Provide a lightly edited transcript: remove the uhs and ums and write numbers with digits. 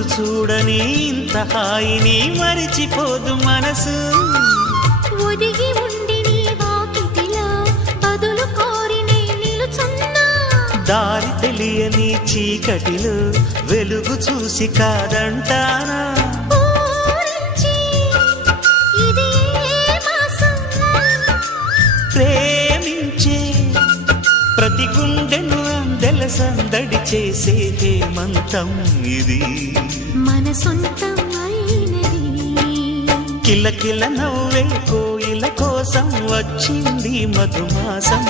రోజు చూడని ఇంత హాయిని మరిచిపోదు మనసు. ఒదిగి ఉండి నీ వాకిటిలో బదులు కోరి నే నిలుచున్నా. దారి తెలియని చీకటిలో వెలుగు చూసి కాదంటానా. ఊరించి ఇది ఏ మాసం? ప్రేమించే ప్రతి గుండెను అందెల సందడి చేసే హేమంతం ఇది. మన సొంతం అయినది. కిలకిల నవ్వే కోయిల కోసం వచ్చింది మధుమాసం.